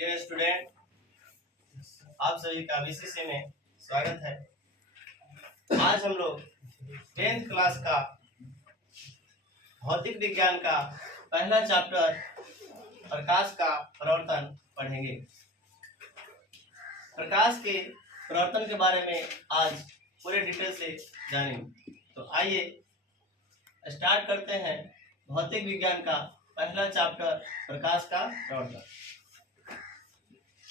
Dear student, आप सभी का बीसीसी में स्वागत है। आज हम लोग 10th क्लास का भौतिक विज्ञान का पहला चैप्टर प्रकाश का प्रवर्तन पढ़ेंगे। प्रकाश के प्रवर्तन के बारे में आज पूरे डिटेल से जानेंगे। तो आइए स्टार्ट करते हैं भौतिक विज्ञान का पहला चैप्टर प्रकाश का प्रवर्तन।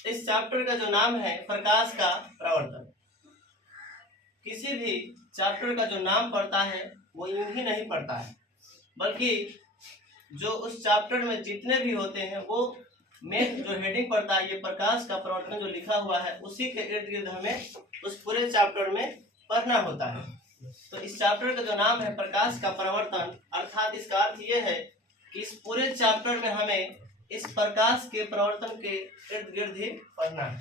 इस चैप्टर का जो नाम है प्रकाश का प्रवर्तन। किसी भी चैप्टर का जो नाम पड़ता है वो यूं ही नहीं पड़ता है, बल्कि जो उस चैप्टर में जितने भी होते हैं वो मेन जो हेडिंग पड़ता है, ये प्रकाश का प्रवर्तन जो लिखा हुआ है उसी के इर्द गिर्द हमें उस पूरे चैप्टर में पढ़ना होता है। तो इस चैप्टर का जो नाम है प्रकाश का प्रवर्तन, अर्थात इसका अर्थ ये है कि इस पूरे चैप्टर में हमें इस प्रकाश के प्रवर्तन के इर्द गिर्द ही पढ़ना है।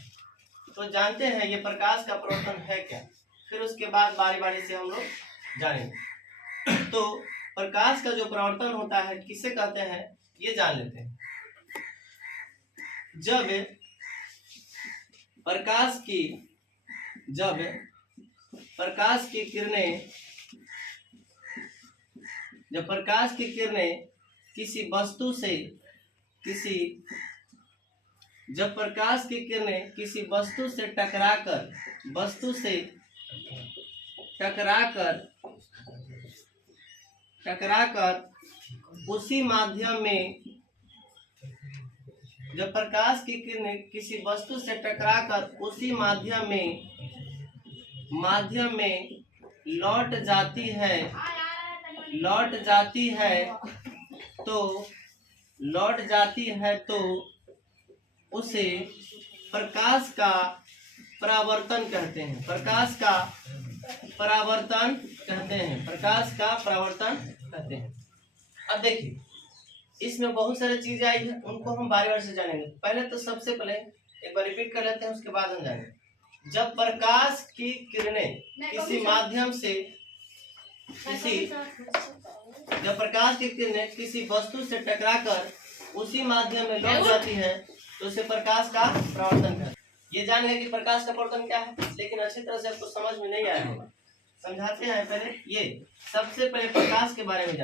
तो जानते हैं ये प्रकाश का प्रवर्तन है क्या, फिर उसके बाद बारी बारी से हम लोग जानेंगे। तो प्रकाश का जो प्रवर्तन होता है किसे कहते हैं ये जान लेते हैं। जब प्रकाश की किरणें किसी वस्तु से टकराकर उसी माध्यम में जब प्रकाश की किरणें किसी वस्तु से टकराकर उसी माध्यम में लौट जाती है तो उसे प्रकाश का परावर्तन कहते हैं। प्रकाश का परावर्तन कहते हैं। अब देखिए इसमें बहुत सारी चीजें आई है, उनको हम बारी बारी से जानेंगे। पहले तो सबसे पहले एक बार रिपीट कर लेते हैं, उसके बाद हम जानेंगे। जब प्रकाश की किरणें किसी वस्तु से टकराकर उसी माध्यम में लौट जाती है तो उसे प्रकाश का प्रवर्तन कहते हैं। ये जान गए कि प्रकाश का प्रवर्तन क्या है, लेकिन अच्छी तरह से आपको समझ में नहीं आया होगा। समझाते हैं। पहले सबसे पहले प्रकाश के बारे में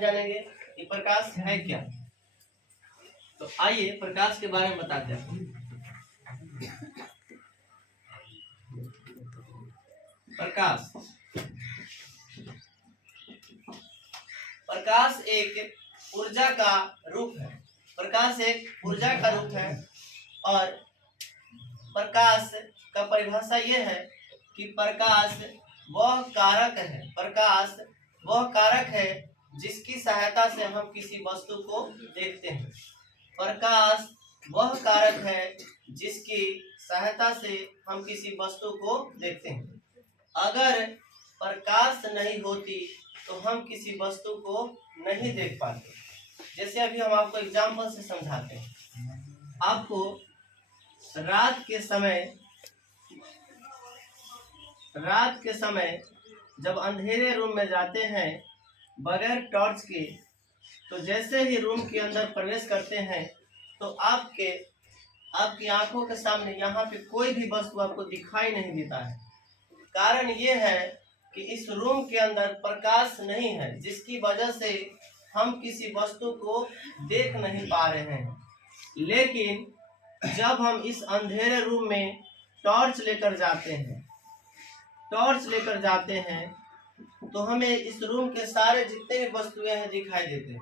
जानेंगे। कि प्रकाश है क्या। तो आइए प्रकाश के बारे में बताते हैं। प्रकाश एक ऊर्जा का रूप है। और प्रकाश का परिभाषा ये है कि प्रकाश वह कारक है जिसकी सहायता से हम किसी वस्तु को देखते हैं। प्रकाश वह कारक है जिसकी सहायता से हम किसी वस्तु को देखते हैं। अगर प्रकाश नहीं होती तो हम किसी वस्तु को नहीं देख पाते। जैसे अभी हम आपको एग्जाम्पल से समझाते हैं। आपको रात के समय जब अंधेरे रूम में जाते हैं बगैर टॉर्च के, तो जैसे ही रूम के अंदर प्रवेश करते हैं तो आपकी आंखों के सामने यहाँ पे कोई भी वस्तु आपको दिखाई नहीं देता है। कारण ये है कि इस रूम के अंदर प्रकाश नहीं है, जिसकी वजह से हम किसी वस्तु को देख नहीं पा रहे हैं। लेकिन जब हम इस अंधेरे रूम में टॉर्च लेकर जाते हैं तो हमें इस रूम के सारे जितने भी वस्तुएं हैं दिखाई देते हैं।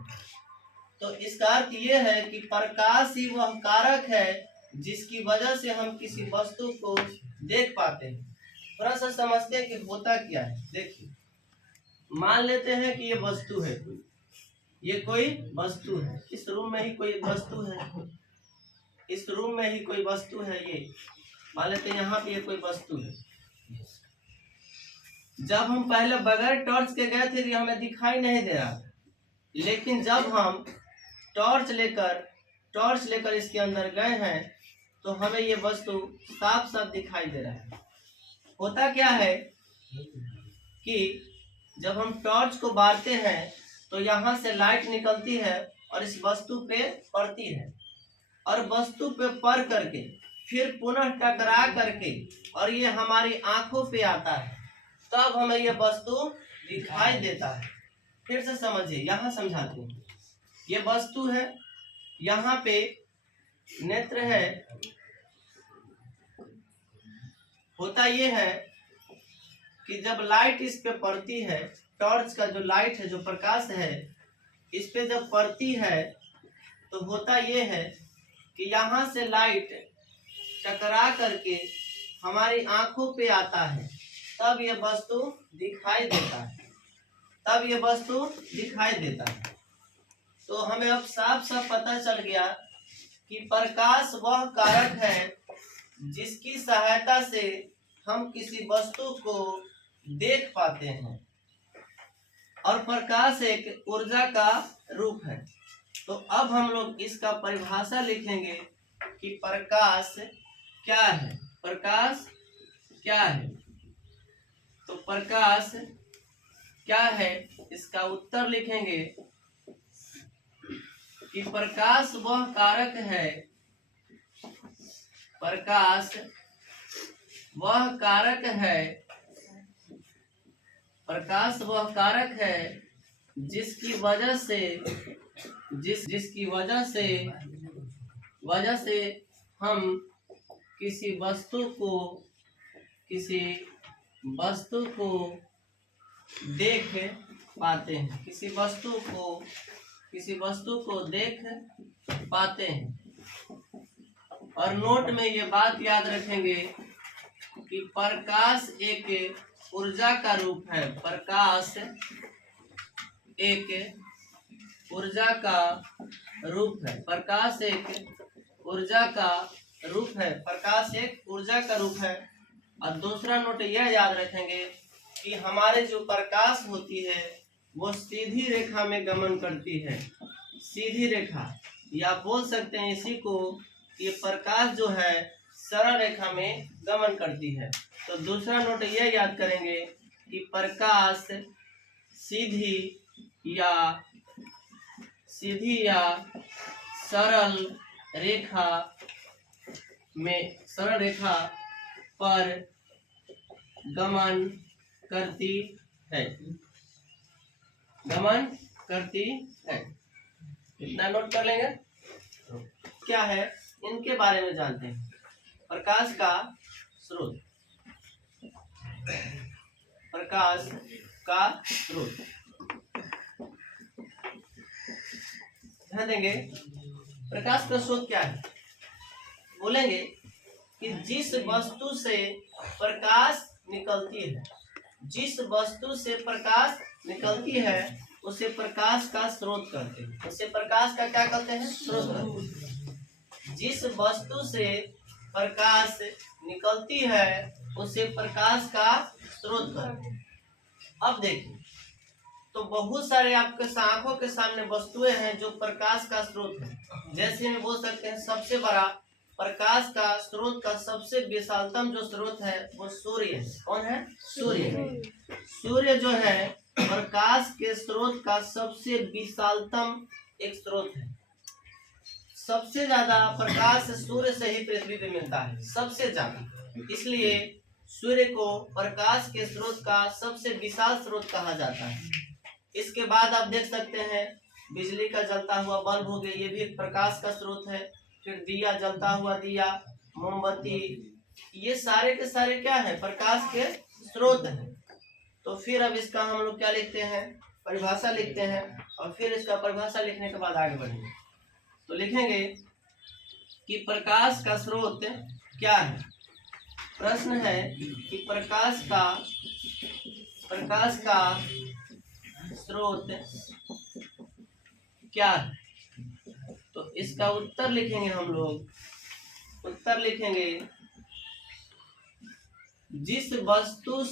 तो इसका अर्थ ये है कि प्रकाश ही वह कारक है जिसकी वजह से हम किसी वस्तु को देख पाते हैं। थोड़ा सा समझते हैं कि होता क्या है। देखिए, मान लेते हैं कि ये वस्तु है, कोई वस्तु है। इस रूम में ही कोई वस्तु है। ये मान लेते हैं यहाँ पे ये कोई वस्तु है। जब हम पहले बगैर टॉर्च के गए थे तो हमें दिखाई नहीं दे रहा, लेकिन जब हम टॉर्च लेकर इसके अंदर गए हैं तो हमें ये वस्तु साफ साफ दिखाई दे रहा है। होता क्या है कि जब हम टॉर्च को बारते हैं तो यहाँ से लाइट निकलती है और इस वस्तु पे पड़ती है और वस्तु पे पड़ करके फिर पुनः टकरा करके और ये हमारी आंखों पे आता है, तब हमें ये वस्तु दिखाई देता है। फिर से समझिए, यहाँ समझाते हैं। ये वस्तु है, यहाँ पे नेत्र है। होता ये है कि जब लाइट इस पे पड़ती है, टॉर्च का जो लाइट है, जो प्रकाश है, इस पे जब पड़ती है तो होता ये है कि यहाँ से लाइट टकरा करके हमारी आंखों पे आता है, तब ये वस्तु दिखाई देता है, तब ये वस्तु दिखाई देता है। तो हमें अब साफ साफ पता चल गया कि प्रकाश वह कारक है जिसकी सहायता से हम किसी वस्तु को देख पाते हैं, और प्रकाश एक ऊर्जा का रूप है। तो अब हम लोग इसका परिभाषा लिखेंगे कि प्रकाश क्या है। प्रकाश क्या है? तो प्रकाश क्या है, इसका उत्तर लिखेंगे कि प्रकाश वह कारक है, प्रकाश वह कारक है, प्रकाश वह कारक है जिसकी वजह से हम किसी वस्तु को देख पाते हैं, किसी वस्तु को देख पाते हैं। और नोट में ये बात याद रखेंगे कि प्रकाश एक ऊर्जा का रूप है, प्रकाश एक ऊर्जा का रूप है, प्रकाश एक ऊर्जा का रूप है, प्रकाश एक ऊर्जा का रूप है। और दूसरा नोट यह याद रखेंगे कि हमारे जो प्रकाश होती है वो सीधी रेखा में गमन करती है, सीधी रेखा, या बोल सकते हैं इसी को कि प्रकाश जो है सरल रेखा में गमन करती है। तो दूसरा नोट यह याद करेंगे कि प्रकाश सीधी या सरल रेखा पर गमन करती है, इतना नोट कर लेंगे। क्या है, इनके बारे में जानते हैं। प्रकाश का स्रोत, प्रकाश का स्रोत ध्यान देंगे। प्रकाश का स्रोत क्या है? बोलेंगे कि जिस वस्तु से प्रकाश निकलती है, जिस वस्तु से प्रकाश निकलती है उसे प्रकाश का स्रोत कहते हैं। उसे प्रकाश का क्या कहते हैं? स्रोत कहते हैं। जिस वस्तु से प्रकाश निकलती है उसे प्रकाश का स्रोत कहते हैं। अब देखिए, तो बहुत सारे आपके आंखों के सामने वस्तुएं हैं जो प्रकाश का स्रोत है। जैसे हम बोल सकते हैं सबसे बड़ा प्रकाश का स्रोत का सबसे विशालतम जो स्रोत है वो सूर्य है। कौन है? सूर्य। सूर्य जो है प्रकाश के स्रोत का सबसे विशालतम एक स्रोत है। सबसे ज्यादा प्रकाश सूर्य से ही पृथ्वी पे मिलता है, सबसे ज्यादा। इसलिए सूर्य को प्रकाश के स्रोत का सबसे विशाल स्रोत कहा जाता है। इसके बाद आप देख सकते हैं बिजली का जलता हुआ बल्ब हो गया, ये भी प्रकाश का स्रोत है। फिर दिया, जलता हुआ दिया, मोमबत्ती, ये सारे के सारे क्या है? प्रकाश के स्रोत है। तो फिर अब इसका हम लोग क्या लिखते हैं? परिभाषा लिखते हैं, और फिर इसका परिभाषा लिखने के बाद आगे बढ़ेंगे। तो लिखेंगे कि प्रकाश का स्रोत क्या है। प्रश्न है कि प्रकाश का स्रोत क्या है। तो इसका उत्तर लिखेंगे हम लोग। उत्तर लिखेंगे जिस वस्तु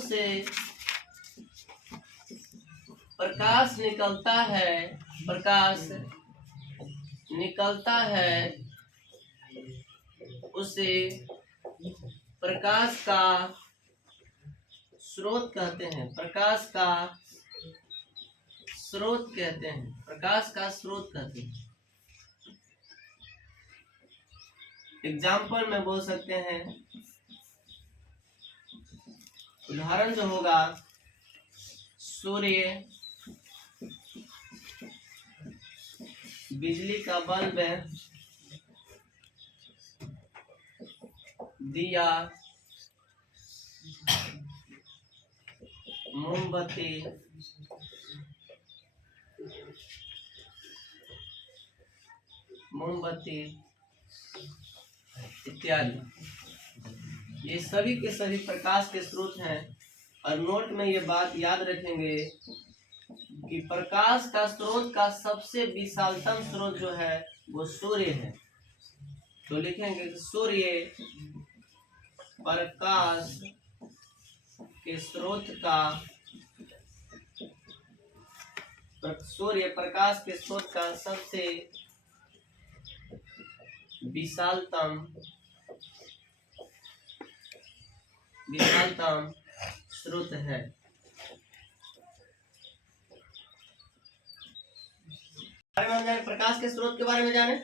से प्रकाश निकलता है उसे प्रकाश का स्रोत कहते हैं। प्रकाश का स्रोत कहते हैं, प्रकाश का स्रोत कहते हैं। एग्जाम्पल में बोल सकते हैं, उदाहरण जो होगा सूर्य, बिजली का बल्ब, दिया, मोमबत्ती, इत्यादि। ये सभी के सभी प्रकाश के स्रोत हैं। और नोट में ये बात याद रखेंगे कि प्रकाश का स्रोत का सबसे विशालतम स्रोत जो है वो सूर्य है। तो लिखेंगे कि सूर्य प्रकाश के स्रोत का, सूर्य प्रकाश के स्रोत का सबसे विशालतम स्रोत है। प्रकाश के स्रोत के बारे में जाने।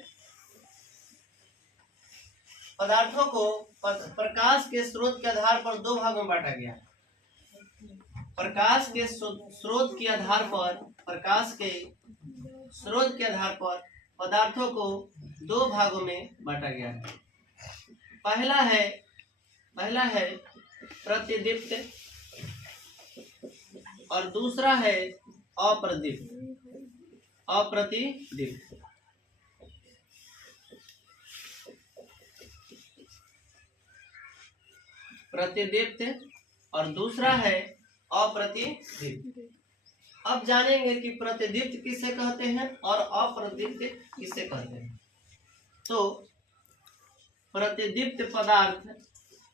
पदार्थों को प्रकाश के स्रोत के आधार पर दो भागों में बांटा गया। प्रकाश के स्रोत के आधार पर पदार्थों को दो भागों में बांटा गया है। पहला है प्रतिदीप्त और दूसरा है अप्रतिदीप्त। प्रतिदीप्त और दूसरा है अप्रतिदीप्त। अब जानेंगे कि प्रतिदीप्त किसे कहते हैं और अप्रतिदीप्त किसे कहते हैं। तो प्रतिदीप्त पदार्थ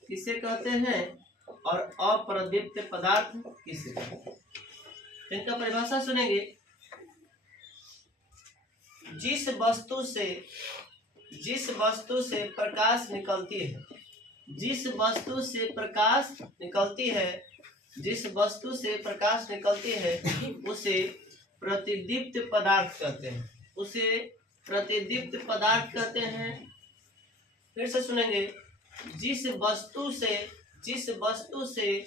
किसे कहते हैं और अप्रदीप्त पदार्थ किसे कहते हैं, इनका परिभाषा सुनेंगे। जिस वस्तु से प्रकाश निकलती है, उसे प्रतिदीप्त पदार्थ कहते हैं। फिर से सुनेंगे। जिस वस्तु से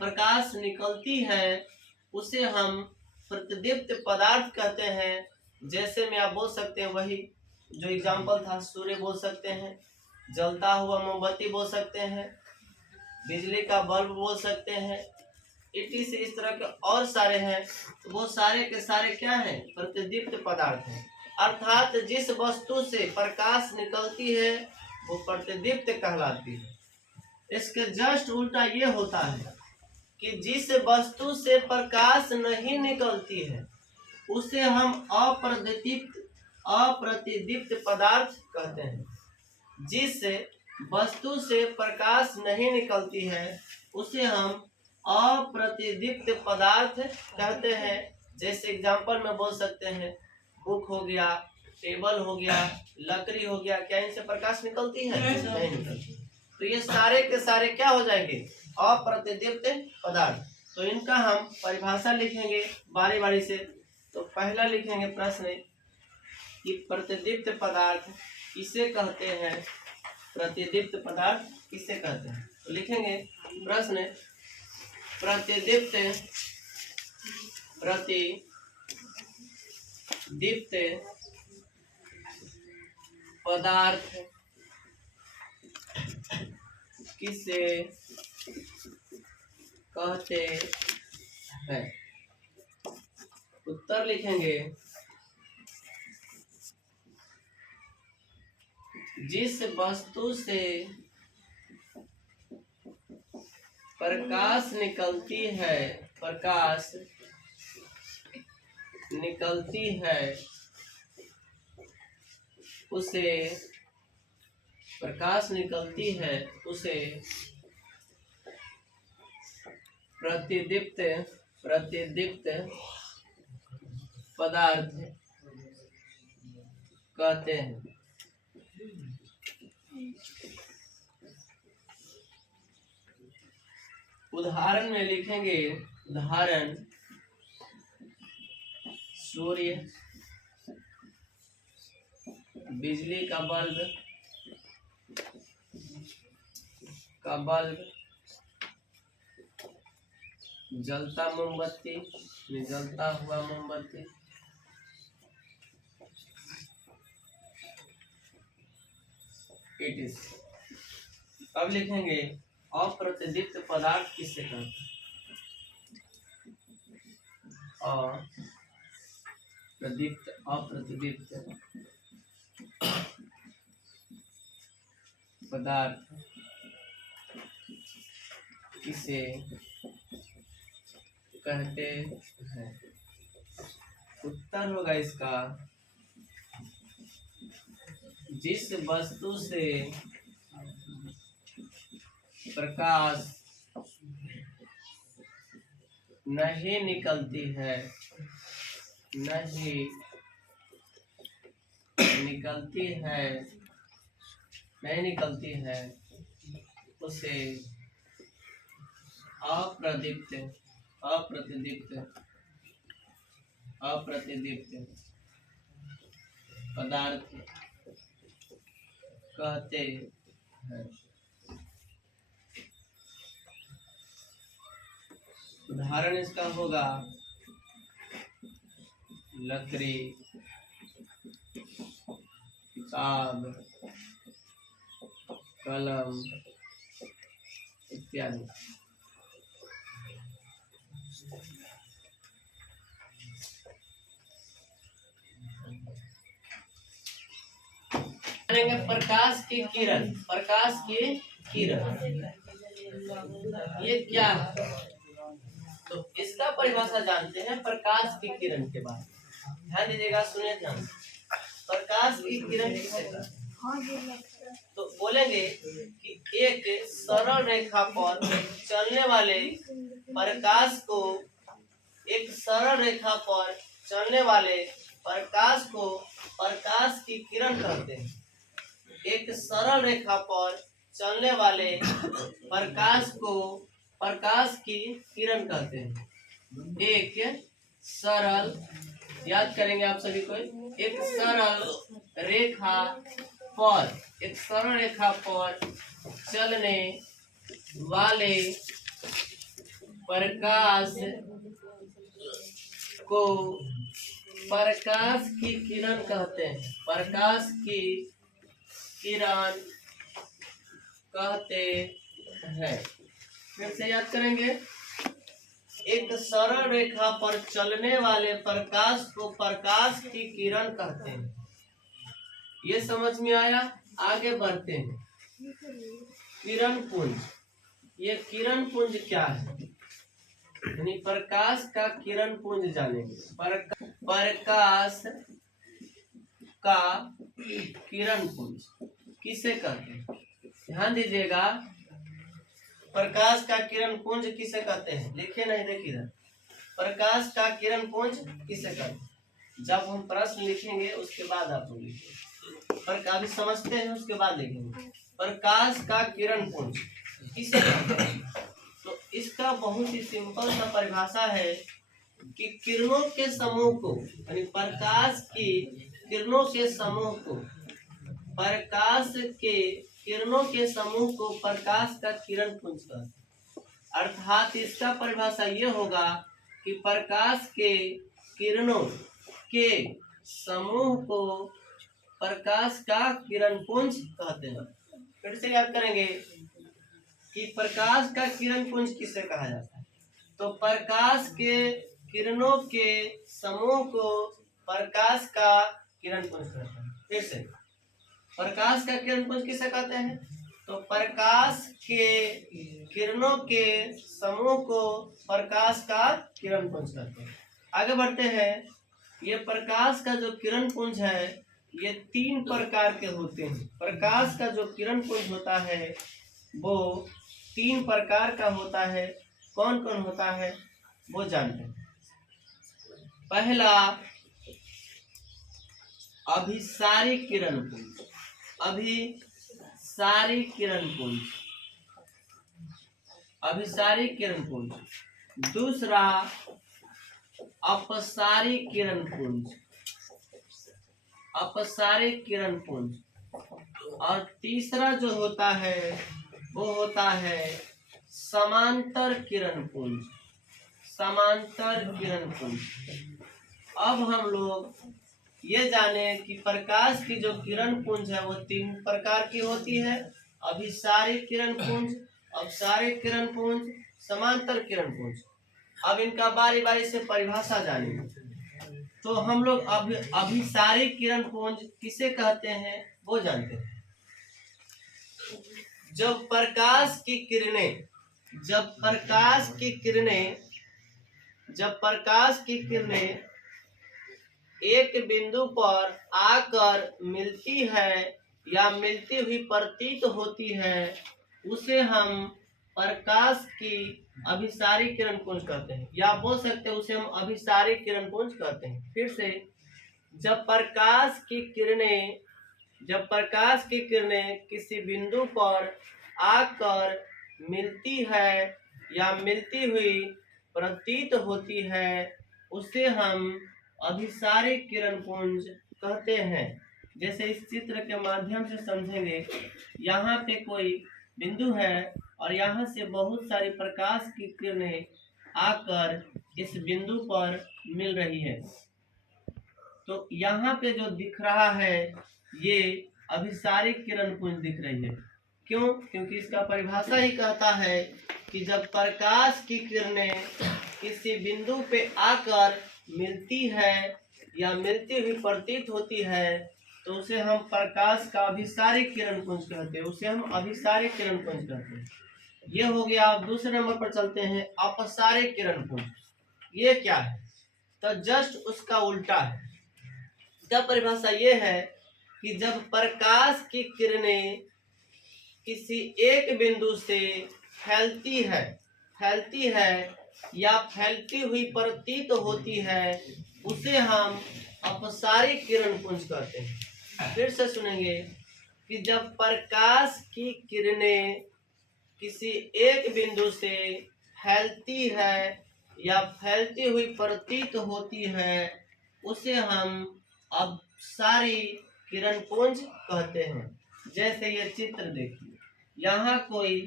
प्रकाश निकलती है उसे हम प्रतिदीप्त पदार्थ कहते हैं। जैसे में आप बोल सकते हैं, वही जो एग्जाम्पल था, सूर्य बोल सकते हैं, जलता हुआ मोमबत्ती बोल सकते हैं, बिजली का बल्ब बोल सकते हैं, से इस तरह के और सारे हैं। तो वो सारे के सारे क्या हैं? प्रतिदीप्त पदार्थ हैं। अर्थात जिस वस्तु से प्रकाश निकलती है वो प्रतिदीप्त कहलाती है। इसके जस्ट उल्टा ये होता है कि जिस वस्तु से प्रकाश नहीं निकलती है उसे हम अप्रतिदीप्त पदार्थ कहते हैं। जिस वस्तु से प्रकाश नहीं निकलती है उसे हम अप्रतिदीप्त पदार्थ कहते हैं। जैसे एग्जाम्पल में बोल सकते हैं, बुक हो गया, टेबल हो गया, लकड़ी हो गया। क्या इनसे प्रकाश निकलती है? नहीं निकलती। तो ये सारे के सारे क्या हो जाएंगे? अप्रतिदीप्त पदार्थ। तो इनका हम परिभाषा लिखेंगे बारी बारी से। तो पहला लिखेंगे प्रश्न कि प्रतिदीप्त पदार्थ किसे कहते हैं? प्रतिदीप्त पदार्थ किसे कहते हैं? तो लिखेंगे प्रश्न, प्रतिदीप्त पदार्थ किसे कहते हैं? उत्तर लिखेंगे जिस वस्तु से प्रकाश निकलती है उसे प्रतिदीप्त पदार्थ कहते हैं। उदाहरण में लिखेंगे, उदाहरण सूर्य, बिजली का बल्ब, जलता मोमबत्ती, जलता हुआ मोमबत्ती, इट इज। अब लिखेंगे अप्रतिदीप्त पदार्थ किससे कहते हैं? अप्रतिदीप्त पदार्थ किसे कहते हैं? उत्तर होगा इसका, जिस वस्तु से प्रकाश नहीं निकलती है उसे अप्रतिदीप्त पदार्थ कहते हैं। उदाहरण इसका होगा लकड़ी, किताब, कलम इत्यादि। प्रकाश की किरण, ये क्या है? तो इसका परिभाषा जानते हैं प्रकाश की किरण के बाद। ध्यान दीजिएगा, सुनिए ध्यान। प्रकाश की किरण किसे कहते हैं? तो बोलेंगे कि एक सरल रेखा पर चलने वाले प्रकाश को, प्रकाश की किरण कहते हैं। एक सरल रेखा पर चलने वाले प्रकाश को प्रकाश की किरण कहते हैं। एक सरल, याद करेंगे आप सभी को, एक सरल रेखा पर चलने वाले प्रकाश को प्रकाश की किरण कहते हैं। प्रकाश की किरण कहते हैं। फिर से याद करेंगे, एक सरल रेखा पर चलने वाले प्रकाश को प्रकाश की किरण कहते हैं। ये समझ में आया? आगे बढ़ते हैं। किरण पुंज, ये किरण पुंज क्या है? यानी प्रकाश का किरण पुंज जानेंगे। प्रकाश का किरण पुंज किसे कहते हैं? ध्यान दीजिएगा, प्रकाश का किरण पुंज किसे कहते हैं? लिखे नहीं, देखिए इधर। प्रकाश का किरण पुंज किसे कहते हैं? जब हम प्रश्न लिखेंगे उसके बाद आप लोग लिखेंगे, पर अभी समझते हैं उसके बाद लिखेंगे। प्रकाश का किरण पुंज किसे कहते हैं? तो इसका बहुत ही सिंपल सा परिभाषा है कि किरणों के समूह को, यानी प्रकाश की किरणों के समूह को, प्रकाश के किरणों के समूह को प्रकाश का किरण पुंज कहते हैं। अर्थात इसका परिभाषा ये होगा कि प्रकाश के किरणों के समूह को प्रकाश का किरण पुंज कहते हैं। फिर से याद करेंगे कि प्रकाश का किरण पुंज किसे कहा जाता है? तो प्रकाश के किरणों के समूह को प्रकाश का किरण पुंज कहते हैं। फिर से, प्रकाश का किरण पुंज किसे कहते हैं? तो प्रकाश के किरणों के समूह को प्रकाश का किरण पुंज कहते हैं। आगे बढ़ते हैं। ये प्रकाश का जो किरण पुंज है, ये 3 प्रकार के होते हैं। प्रकाश का जो किरण पुंज होता है वो 3 प्रकार का होता है। कौन कौन होता है वो जानते हैं। पहला, अभिसारी किरण पुंज। अभिसारी किरण पुंज। दूसरा, अपसारी किरण पुंज, अपसारी किरण पुंज। और तीसरा जो होता है वो होता है समांतर किरण पुंज, समांतर किरण पुंज। अब हम लोग ये जाने कि प्रकाश की जो किरण पुंज है वो 3 प्रकार की होती है। अभिसारी किरण पुंज, अपसारी किरण पुंज, समांतर किरण पुंज। अब इनका बारी बारी से परिभाषा जानेंगे। तो हम लोग अभिसारी किरण पुंज किसे कहते हैं वो जानते हैं। जब प्रकाश की किरणें, जब प्रकाश की किरणें, जब प्रकाश की किरणें एक बिंदु पर आकर मिलती है या मिलती हुई प्रतीत होती है, उसे हम प्रकाश की अभिसारी किरण पुंज कहते हैं, या बोल सकते हैं उसे हम अभिसारी किरण पुंज कहते हैं। फिर से, जब प्रकाश की किरणें, जब प्रकाश की किरणें किसी बिंदु पर आकर मिलती है या मिलती हुई प्रतीत होती है, उसे हम अभिसारी किरण पुंज कहते हैं। जैसे इस चित्र के माध्यम से समझेंगे। यहाँ पे कोई बिंदु है और यहाँ से बहुत सारी प्रकाश की किरणें आकर इस बिंदु पर मिल रही है। तो यहाँ पे जो दिख रहा है ये अभिसारी किरण पुंज दिख रही है। क्यों? क्योंकि इसका परिभाषा ही कहता है कि जब प्रकाश की किरणें किसी बिंदु पे आकर मिलती है या मिलती हुई प्रतीत होती है, तो उसे हम प्रकाश का अभिसारी किरण पुंज कहते हैं, उसे हम अभिसारी किरण पुंज कहते हैं। ये हो गया। अब दूसरे नंबर पर चलते हैं, अपसारी किरण पुंज। ये क्या है? तो जस्ट उसका उल्टा है। जब परिभाषा ये है कि जब प्रकाश की किरणें किसी एक बिंदु से फैलती है या फैलती हुई प्रतीत होती है, उसे हम अपसारी किरण पुंज कहते हैं। फिर से सुनेंगे कि जब प्रकाश की किरणें किसी एक बिंदु से फैलती है या फैलती हुई प्रतीत होती है, उसे हम अपसारी किरण पुंज कहते हैं। जैसे ये चित्र देखिए, यहाँ कोई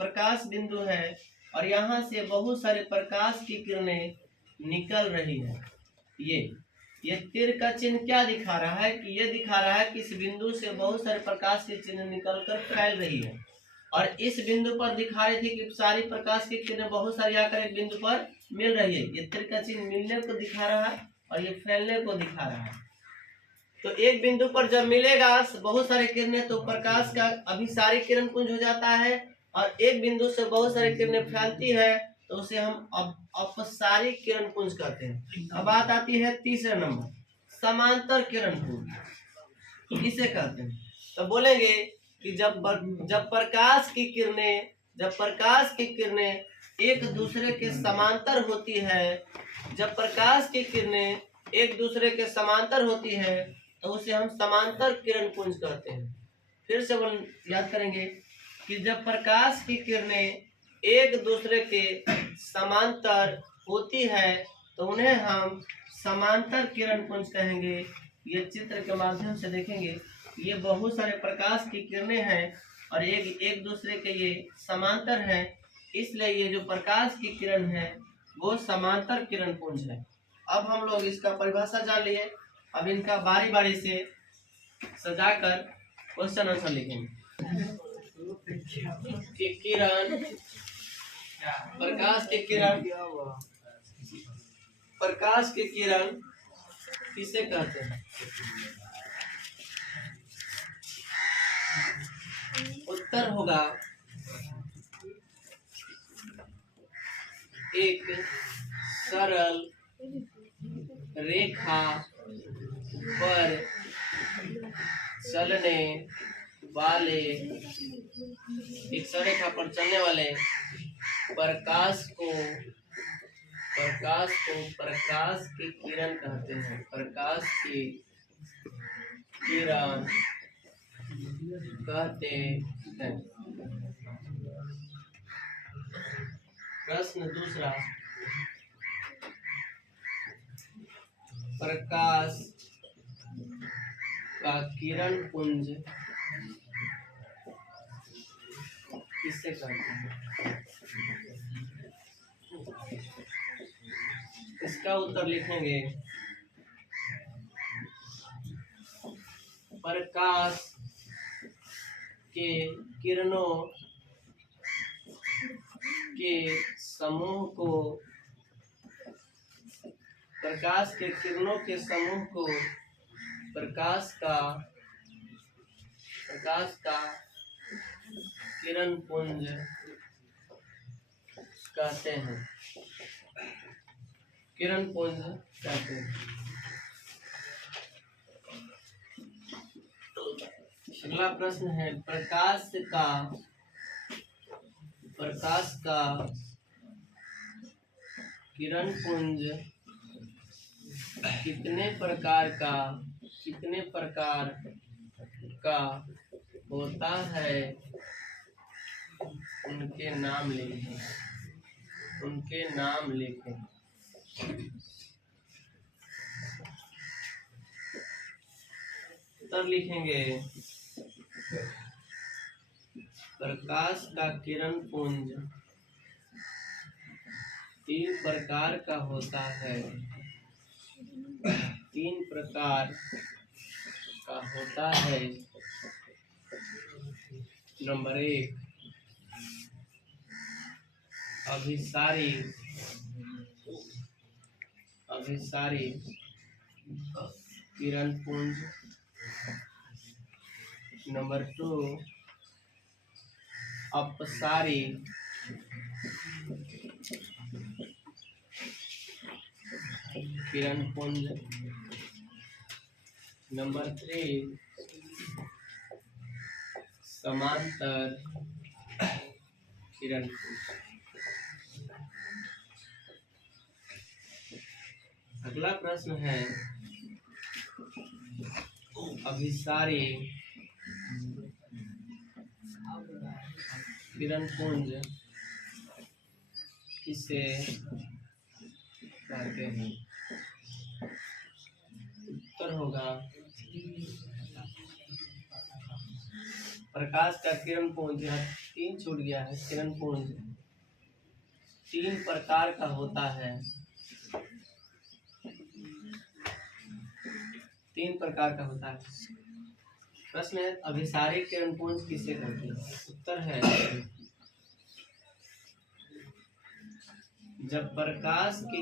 प्रकाश बिंदु है और यहाँ से बहुत सारे प्रकाश की किरणें निकल रही है। ये तीर का चिन्ह क्या दिखा रहा है? कि ये दिखा रहा है कि इस बिंदु से बहुत सारे प्रकाश की चिन्ह निकलकर फैल रही है। और इस बिंदु पर दिखा रही थी कि सारी प्रकाश की किरणें बहुत सारी आकर एक बिंदु पर मिल रही है। ये तीर का चिन्ह मिलने को दिखा रहा है और ये फैलने को दिखा रहा है। तो एक बिंदु पर जब मिलेगा बहुत सारे किरणें, तो प्रकाश का अभिसारी किरण पुंज हो जाता है। और एक बिंदु से बहुत सारी किरणें फैलती है तो उसे हम अपसारी किरण पुंज कहते हैं। अब बात आती है तीसरे नंबर, समांतर किरण पुंज इसे कहते हैं। तो बोलेंगे कि जब प्रकाश की किरणें एक दूसरे के समांतर होती है, जब प्रकाश की किरणें एक दूसरे के समांतर होती है, तो उसे हम समांतर किरण पुंज कहते हैं। फिर से याद करेंगे कि जब प्रकाश की किरणें एक दूसरे के समांतर होती है तो उन्हें हम समांतर किरण पुंज कहेंगे। ये चित्र के माध्यम से देखेंगे, ये बहुत सारे प्रकाश की किरणें हैं और एक दूसरे के ये समांतर हैं, इसलिए ये जो प्रकाश की किरण है वो समांतर किरण पुंज है। अब हम लोग इसका परिभाषा जान लिए। अब इनका बारी बारी से सजाकर क्वेश्चन आंसर लिखेंगे। किरण, प्रकाश की किरण किसे कहते हैं? उत्तर होगा एक सरल रेखा पर चलने वाले, एक सरल रेखा पर चलने वाले प्रकाश को प्रकाश की किरण कहते हैं। प्रकाश की किरण कहते हैं। प्रश्न दूसरा, प्रकाश का किरण पुंज किससे कहते हैं? इसका उत्तर लिखेंगे प्रकाश के किरणों के समूह को, प्रकाश के किरणों के समूह को प्रकाश का किरण पुंज कहते हैं। किरण पुंज कहते हैं। अगला प्रश्न है प्रकाश का किरण पुंज कितने प्रकार का होता है? उनके नाम लिखें। उत्तर लिखेंगे प्रकाश का किरण पुंज 3 प्रकार का होता है। 3 प्रकार का होता है। नंबर 1 अभिसारी किरण पुंज। नंबर 2 अपसारी किरण पुंज। नंबर 3 समांतर किरण पुंज। अगला प्रश्न है अभिसारी किरण पुंज किसे कहते हैं? उत्तर होगा प्रकाश का किरण पुंज, 3 छूट गया है। किरण पुंज 3 प्रकार का होता है। 3 प्रकार का होता है। प्रश्न है अभिसारी किरण पुंज किसे कहते हैं? उत्तर है जब प्रकाश की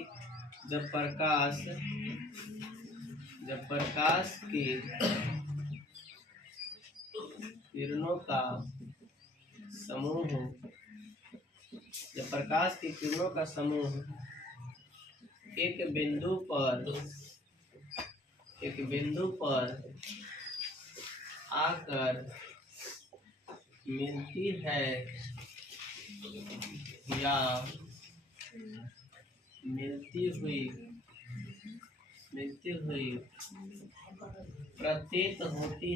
किरणों का समूह एक बिंदु पर आकर मिलती है या मिलती हुई प्रतीत होती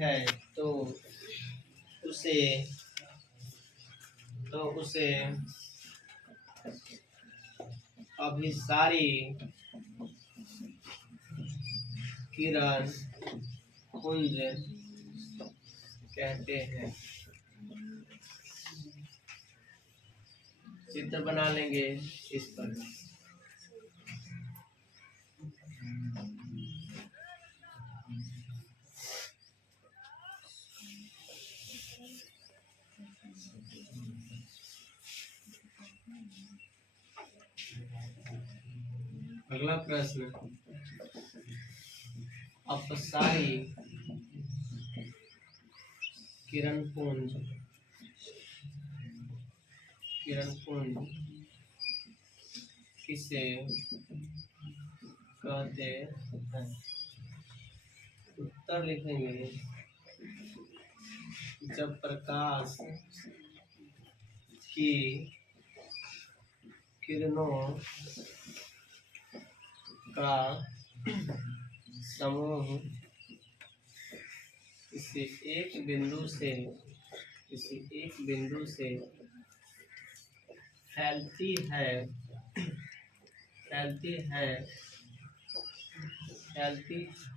है तो उसे अभिसारी किरण पुंज कहते हैं। चित्र बना लेंगे इस पर। अगला प्रश्न अपसारी किरण पुंज किसे कहते हैं? उत्तर लिखेंगे जब प्रकाश की किरणों का समूह किसी एक बिंदु से फैलती है फैलती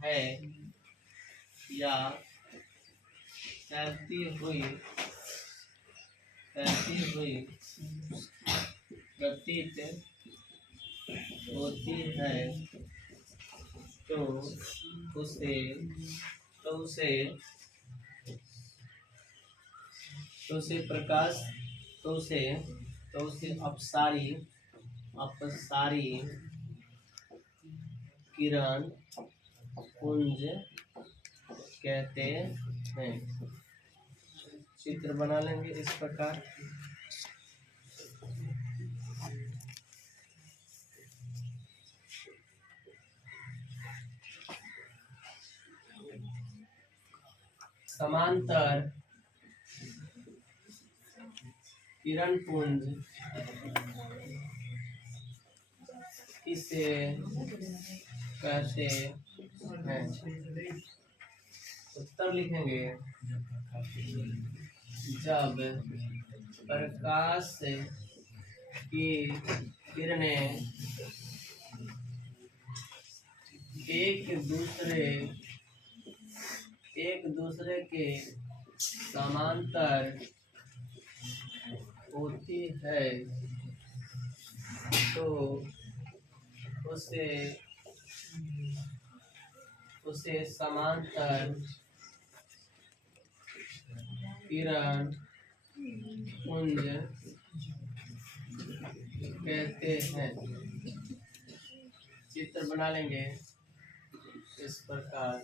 है या फैलती हुई प्रतीत होती है तो उसे अपसारी किरण पुंज कहते हैं। चित्र बना लेंगे इस प्रकार। समांतर किरण पुंज किसे कहते हैं? उत्तर लिखेंगे, जब प्रकाश की किरणें एक दूसरे के समांतर होती है तो उसे समांतर किरण पुंज कहते हैं। चित्र बना लेंगे इस प्रकार।